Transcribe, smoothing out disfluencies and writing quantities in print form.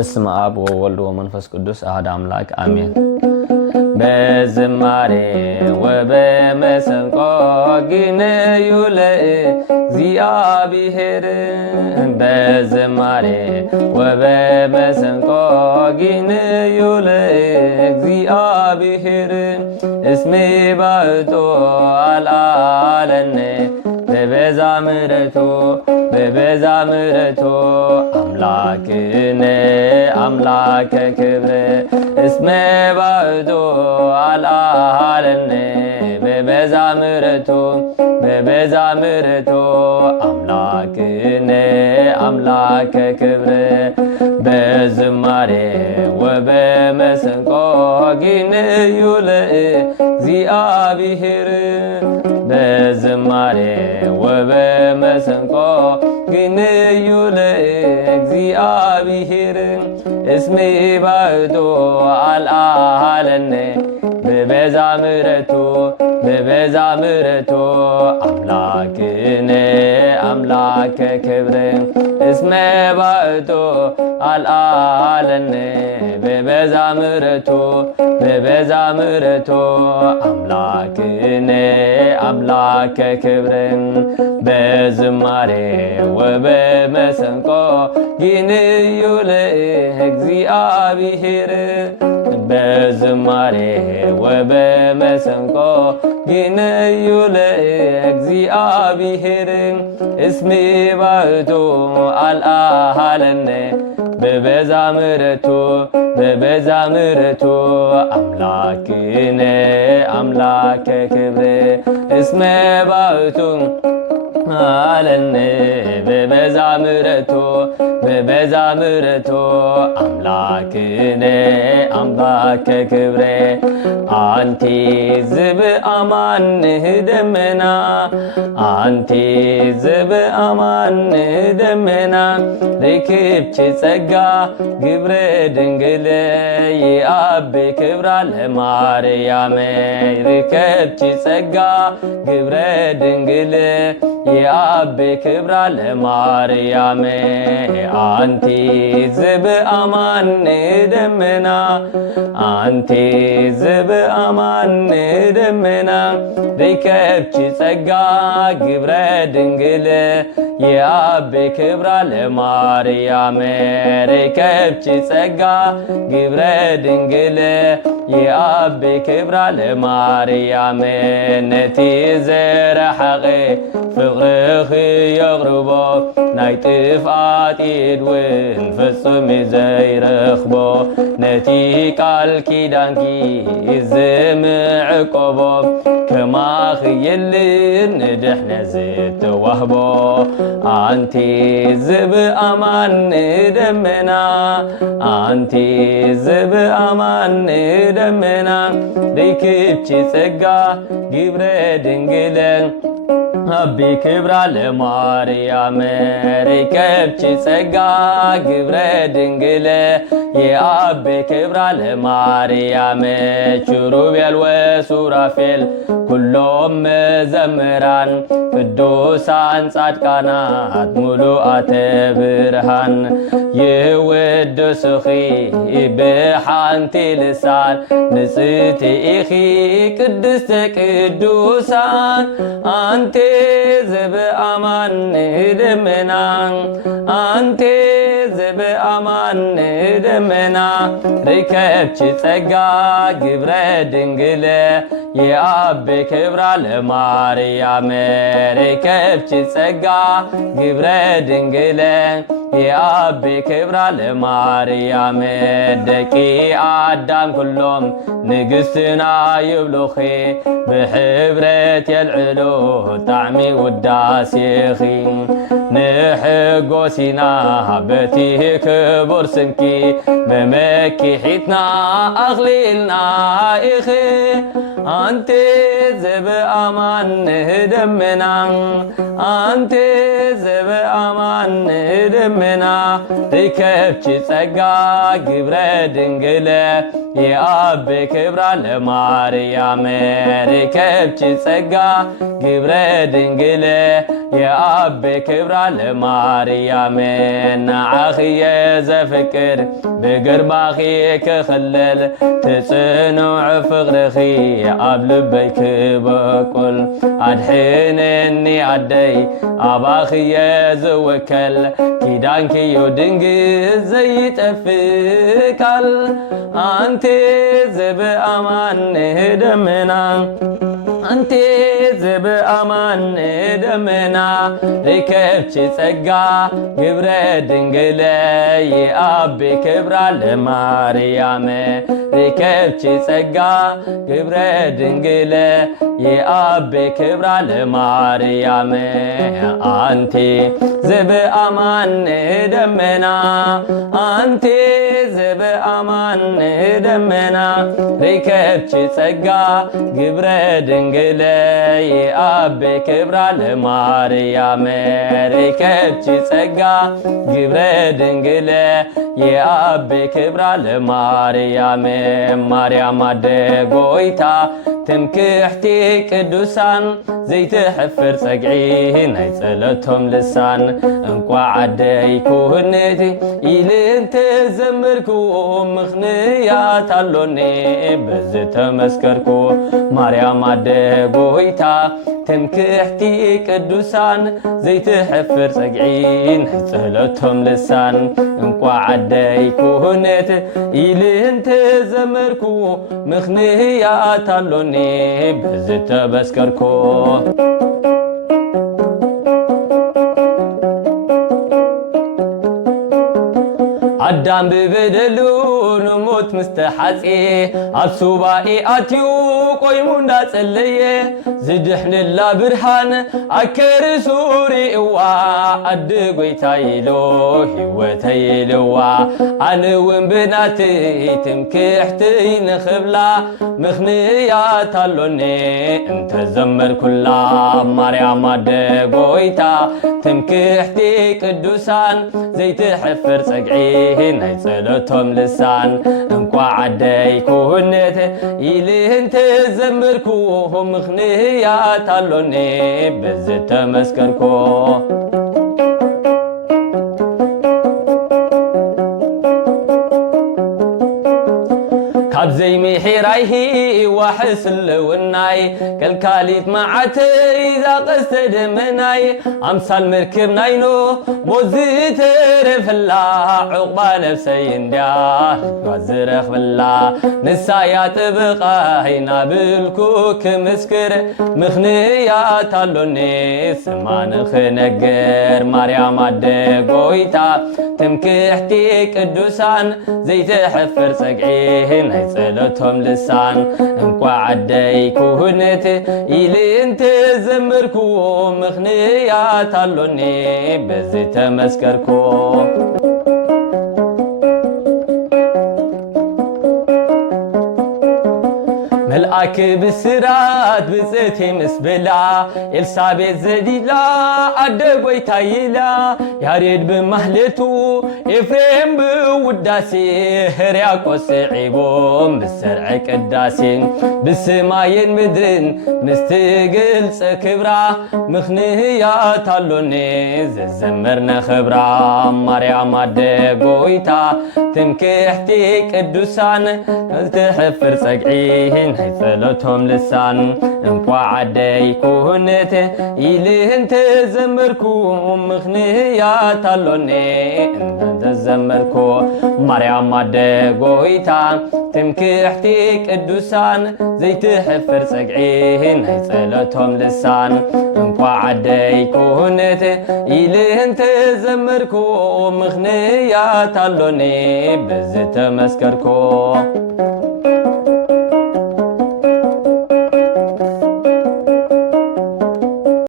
በስመ አብ ወወልድ ወመንፈስ ቅዱስ አሐዱ አምላክ አሜን። በዝማሬ ወበመሰንቆ ግነዩ ለእግዚአብሔር በዝማሬ ወበመሰንቆ ግነዩ ለእግዚአብሔር እስሜ ባእቶ አልዓለነ በበዛ ምሕረቱ አምላክነ አምላከ ክብር እስመ ባእቶ አልዓለነ በበዛ ምሕረቱ አምላክነ አምላከ ክብር በዝማሬ ወበመሰንቆ ግነዩ ለእግዚአብሔር በዝማሬ ወበመሰንቆ ግነዩ ለእግዚአብሔር እስሜ ባእቶ አልዓለነ በበዛ ምሕረቱ አምላክነ አምላከ ክብር እስመ ባእቶ አልዓለነ በበዛ ምሕረቱ አምላክነ አምላከ ክብር በዝማሬ ወበመሰንቆ ግነዩ ለእግዚአብሔር በዝማሬ ወበመሰንቆ ግነዩ ለእግዚአብሔር እስሜ ባእቶ አልዓለነ በበዛ ምሕረቱ አምላክነ አምላከ ክብር እስመ ባእቶ አለነ በበዛ ምሕረቱ አምላክነ አምላከ ክብር አንቲ ዝብአማንህ ደመና አንቲ ዝብአማንህ ደመና ርክብች ጸጋ ግብረ ድንግል ይአብ ክብራ ለማርያም ርክብች ጸጋ ግብረ ድንግል ይአብ ክብራ ለማርያም አንቲ ዝብአማን ደመና አንቲ ዝብአማን ደመና ርክብች ጸጋ ግብረ ድንግል ይአብ ክብራ ለማርያም ርክብች ጸጋ ግብረ ድንግል ይአብ ክብራ ለማርያም ነቲ ዘረሐቐ ፍቕርኺ የቕርቦ ናይ ጥፍኣት ኢድ ውን ፍጹም ዘይረኽቦ ነቲ ቃል ኪዳንኪ ዝምዕቆቦ ከማኺ የልን ንድሕነት ዝተዋህቦ አንቲ ዝብአማን ደመና አንቲ ዝብአማን ደመና ርክብች ጸጋ ግብረ ድንግል አቢ ክብራ ለማርያም ርክብች ጸጋ ግብረ ድንግል የአብ ክብራ ለማርያም ኪሩቤል ወሱራፌል ኩሎም መዘምራን ቅዱሳን ጻድቃናት ሙሉአተ ብርሃን ይውድሱኺ ብሓንቲ ልሳን ንጽሕቲ ኢኺ ቅድስተ ቅዱሳን አንቲ ዝብአማን ደመና አንቲ ዝብአማን ደመና ርክብች ጸጋ ግብረ ድንግል የአብ ክብራ ለማርያም ርክብች ጸጋ ግብረ ድንግል የአብ ክብራ ለማርያም ደቂ አዳም ኩሎም ንግሥትና ይብሉኺ ብሕብረት የልዕሉ ጣዕሚ ውዳሴኺ ንሕጎሲና በቲ ክቡር ስምኪ መመኪሒትና ኣኽሊልና ኢኺ አንቲ ዝብአማን ደመና አንቲ ዝብአማን ደመና ርክብች ጸጋ ግብረ ድንግል የአብ ክብራ ለማርያም ርከብች ጸጋ ግብረ ድንግል የአብ ክብራ ለማርያም ንዓኽየ ዘፍቅር ብግርማኺ ክኽለል ትጽኑዕ ፍቕርኺ ኣብ ልበይ ክበቁል ኣድሕነኒ ኣደይ ኣባኽየ ዝውከል ኪዳንኪዮ ድንግል ዘይጠፍካል ኣንቲ ዘብኣማን ደመና ኣንቲ ዘብኣማን ደመና ርከብች ጸጋ ግብረ ድንግል የአብ ክብራ ለማርያም ርከብች ጸጋ ግብረ ድንግል የአብ ክብራ ለማርያም ኣንቲ ዘብኣማን ደመና ኣንቲ ዘብኣማን ደመና ርከብች ጸጋ ግብረ ድንግል የአብ ክብራ ለማርያም ርከብች ጸጋ ግብረ ድንግል የአብ ክብራ ለማርያም ማርያም ኣደ ጎይታ ትምክሕቲ ቅዱሳን ዘይትሕፍር ጸግዒ ናይ ጸለቶም ልሳን እንኳ ዓደይ ኩህነቲ ኢልንተ ዘመርኩ ምኽንያት ኣሎኒ በዚ ተመስከርኩ ማርያም ኣደ ጎይታ ትምክሕቲ ቅዱሳን ዘይትሕፍር ጸግዒ ናይ ጸለቶም ልሳን እንኳ ዓደይ ኩህነት ኢልንተ ዘመርኩ ምኽንያት ኣሎኒ በዚ ተመስከርኩ አዳም ብበደሉ ንሞት ምስተሓፄ ኣብ ሱባኤ ኣትዩ ቆይሙ እንዳጸለየ ዝድሕንላ ብርሃን ኣከርሱ ሪእዋ ኣዲ ጎይታ ኢሎ ሕይወተይ ኢልዋ ኣነ እውን ብናተይ ትምክሕተይ ንኽብላ ምኽንያት ኣሎኒ እንተዘመርኩላ ማርያም ኣደ ጎይታ ትምክሕቲ ቅዱሳን ዘይትሕፍር ጸግዒ ናይ ጸለቶም ልሳን እንኳ ዓደይ ኩህነት ኢልንተ ዘመርኩ ምኽንያት ኣሎኒ በዚ ተመስከርኩ ካብ ዘይምሕራይሂ ዋሕስልውናይ ከልካሊት መዓተይ ዛቐስተ ደመናይ ኣምሳል መርከብ ናይኖ ሞት ዝተረፈላ ዕቑባ ነፍሰይ እንድያ ዝረኽበላ ንሳያ ጥብቓይ ናብልኩ ክምስክር ምኽንያት ኣሎኒ ስማ ንኽነግር ማርያም ኣደ ጎይታ ትምክሕቲ ቅዱሳን ዘይትሕፍር ጸግዒ ናይ ጸለቶም ልሳን እንኳ ዓደይ ኩህነት ኢልንተ ዘመርኩ ምኽንያት ኣሎኒ በዚ ተመስከርኩ መልአክ ብስራት ብፅእቲ ምስ ብላ ኤልሳቤጥ ዘዲላ ኣደ ጎይታ ኢላ ያሬድ ብማህሌቱ ኤፍሬም ብውዳሴ ሕርያቆስ ዒቦም ብሰርዐ ቅዳሴ ብሰማይን ምድርን ምስትግልጽ ክብራ ምኽንያት ኣሎኒ ዝዘመርነ ኽብራ ማርያም ኣደ ጎይታ ትምክሕቲ ቅዱሳን ዝትሕፍር ጸግዒ ናይ ጸለቶም ልሳን እንኳ ዓደይ ኩህነት ኢልንተ ዘመርኩ ምኽንያት ኣሎኒ እንተዘመርኩ ማርያም ኣደ ጎይታ ትምክሕቲ ቅዱሳን ዘይትሕፍር ጸግዒ ናይ ጸለቶም ልሳን እንኳ ዓደይ ኩህነት ኢልንተ ዘመርኩ ምኽንያት ኣሎኒ በዚ ተመስከርኩ